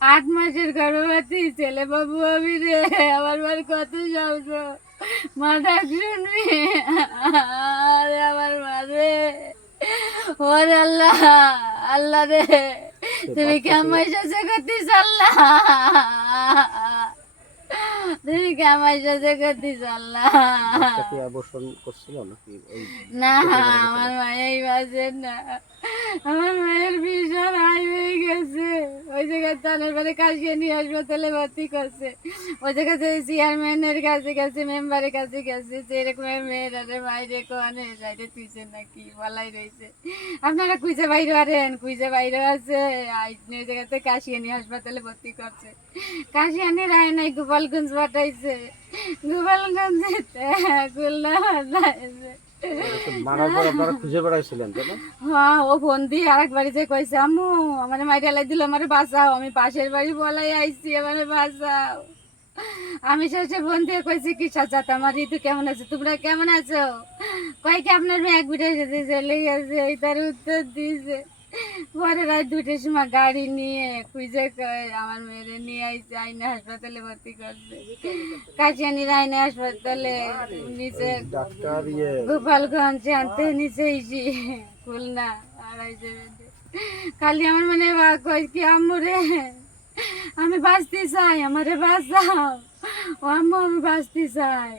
আট মাসের গর্ভবতী ছেলে বাবু আমি রে আমার মার কত শব্দ মা ডাক শুনবি? আরে আমার মা রে। ওরে আল্লাহ আল্লাহ রে। তুমি কেমন সাথে করতিস আল্লাহ? তুমি কেমন সাথে করতিস আল্লাহ? করছিল নাকি? না আমার মায়ের বাজে না। আমার মায়ের ভীষণ হাই হয়ে কাশিয়ে নিয়ে ভর্তি করছে। ওই জায়গাতে চেয়ারম্যানের কাছে গেছে মেম্বারের কাছে গেছে যে এরকম মেয়েরা বাইরে তুইছে নাকি বলাই রয়েছে আপনারা কুইজে বাইরে আরেন কুইজে বাইরে আছে। ওই জায়গাতে কাশিয়ে নিয়ে হাসপাতালে ভর্তি করছে। কাশিয়ানি রায় নাই, গোপালগঞ্জ পাঠাইছে। গোপালগঞ্জ পাঠাইছে হ্যাঁ বাঁচাও, আমি পাশের বাড়ি বলাই আইছি, আমার বাঁচাও। আমি শেষে ফোন দিয়ে কইছি, কি সাজাত আমার ঋতু কেমন আছে? তোমরা কেমন আছো? কয়েকে আপনার মেয়ে এক বিটাই সাথে চলে গেছে তার উত্তর দিয়েছে। পরে রাত দুটোর সময় গাড়ি নিয়ে খুঁজে আমার মেয়েরে নিয়ে আইসে আইনে হাসপাতালে ভর্তি করছে। কাশিয়ানির আইনে হাসপাতালে নিচে ইয়ে। গোপালগঞ্জ আনতে নিচে আইসি খুলনা আড়াইশো। খালি আমার মানে কই কি আম্মু রে? আমি বাঁচতে চাই আমারে বাঁচাও। ও আম্মু আমি বাঁচতে চাই।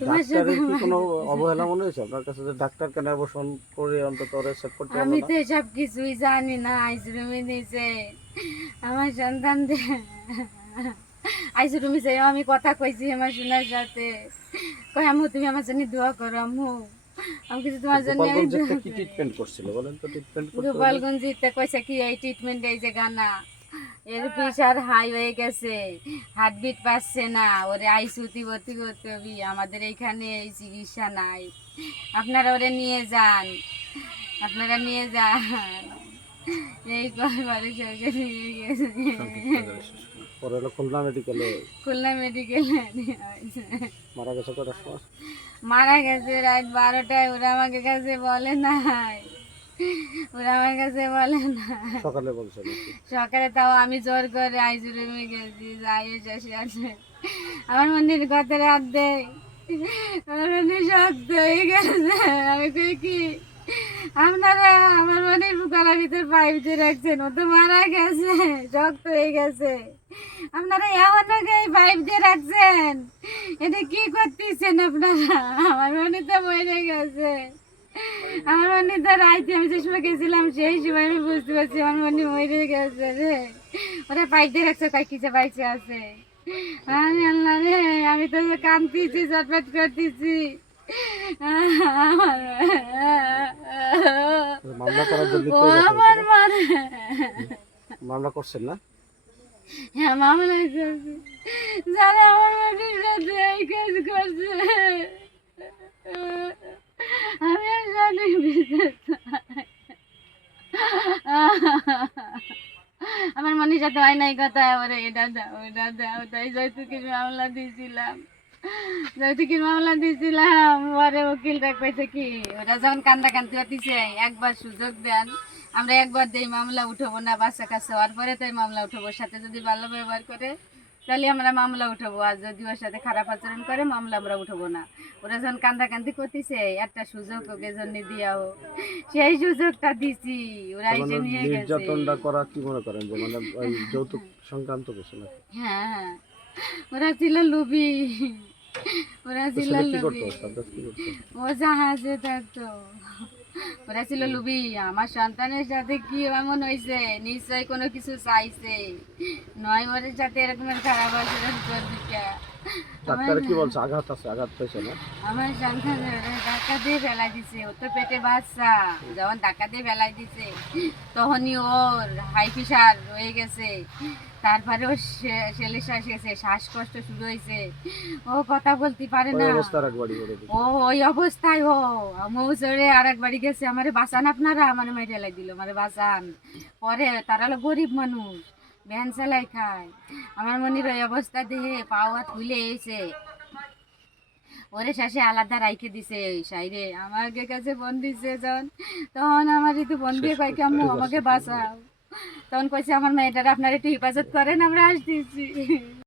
তোমার সাথে কি কোনো অবহেলা মনে হয়েছে? আপনার কাছে যে ডাক্তার কেন করে অন্তত করতে আমি তো এসব কিছুই জানি না আইসরুমি নিচে। আমার সন্তান আইসরুমি চাই আমি কথা কইছি আমার সোনার সাথে। কই আম্মু তুমি আমার জন্য দোয়া করো আম্মু। আমি কিছু তোমার জন্য আমি কি ট্রিটমেন্ট করছিল বলেন তো ট্রিটমেন্ট করতে? গোপালগঞ্জিতে কইছে কি এই ট্রিটমেন্ট এই যে গানা। এর প্রেশার হাই হয়ে গেছে। হার্টবিট পাচ্ছে না। ওরে আইসিউতে ভর্তি করতে হবে আমাদের এইখানে এই চিকিৎসা নাই। আপনারা ওরে নিয়ে যান। আপনারা নিয়ে যান। এই কয়বারে সরকার নিয়ে গেছে। পরে হলো খুলনা মেডিকেলে খুলনা মেডিকেলে মারা গেছে কটার সময়? মারা গেছে রাত বারোটায়। ওরা আমাকে কাছে বলে নাই। ওরা আমার কাছে বলে না। সকালে বলছে সকালে তাও আমি জোর করে আইসুরুমে গেছি যাই শেষে আছে আমার মন্দির কত রাত দেয়। আমার মন্দির শক্ত হয়ে গেছে। আমি কই কি? আপনারা আমার মনের গলার ভিতর পাইপ দিয়ে রাখছেন ও তো মারা গেছে শক্ত হয়ে গেছে। আপনারা এমন এই পাইপ দিয়ে রাখছেন? এটা কি করতেছেন আপনারা? আমার মনে তো মরে গেছে। আমার মনে তো রাইতে আমি যে সময় গেছিলাম সেই সময় আমি বুঝতে পারছি আমার মনে মরে গেছে রে। ওরা দিয়ে রাখছে কয় কিসে বাইচে আছে। আমি আল্লাহ রে আমি তো কাঁদতেছি চটপট করতেছি। মামলা করার জন্য করছেন না? হ্যাঁ মামলা করছে। যারা আমার মাটির সাথে এই কাজ করছে আমি আর সঠিক বিচার চাই। নাই কথা আমার মামলা দিয়েছিলাম। যৌতুকের মামলা দিয়েছিলাম কি, ওরা যখন কান্দা কান্দি হতিছে, একবার সুযোগ দেন, আমরা একবার দেই মামলা উঠবো না বাচ্চা কাছে হওয়ার পরে তাই মামলা উঠবো, সাথে যদি ভালো ব্যবহার করে তাহলে আমরা মামলা উঠাবো। আর যদি ওর সাথে খারাপ আচরণ করে মামলা আমরা উঠাবো না। ওরা যখন কান্দা কান্দি করতেছে একটা সুযোগ ওকে জন্য দিয়াও। সেই সুযোগটা দিছি। ওরা মানে এসে নিয়ে গেছে। নির্যাতনটা করা কি মনে করেন যে মানে ওই যৌতুক সংক্রান্ত কিছু না হ্যাঁ হ্যাঁ। ওরা ছিল লুবি ওরা ছিল কি ও জাহাজে থাকতো। ওরা ছিল লুবি আমার সন্তানের সাথে কি এমন হয়েছে? নিশ্চয় কোনো কিছু চাইছে। নয় ওরের সাথে এরকমের খারাপ হয়েছে? ডাক্তার কি বলছে? আঘাত আছে আঘাত পেয়েছে না? আমার সন্তানের ধাক্কা দিয়ে ফেলাই দিছে। ও তো পেটে বাচ্চা। যখন ধাক্কা দিয়ে ফেলাই দিছে তখনই ওর হাই প্রেশার হয়ে গেছে। তারপরে ও ছেলে শ্বাস গেছে শ্বাসকষ্ট শুরু হয়েছে। ও কথা বলতে পারে না। ও ওই অবস্থায় ও। মৌ চড়ে আর এক বাড়ি গেছে। আমারে বাঁচান আপনারা। আমার মেয়ে লাই দিল আমারে বাঁচান। পরে তারা হলো গরিব মানুষ। ভ্যান চালাই খায়। আমার মনির ওই অবস্থা দেহে পাওয়া তুলে এসে ওরে শেষে আলাদা রাইখে দিছে সাইরে আমাকে কাছে বন্দি দিছে যখন। তখন আমার যদি বন দিয়ে কয় কেমন আমাকে বাঁচাও। তখন কইছে আমার মেয়েটারা আপনার একটু হেফাজত করেন আমরা আসতেছি।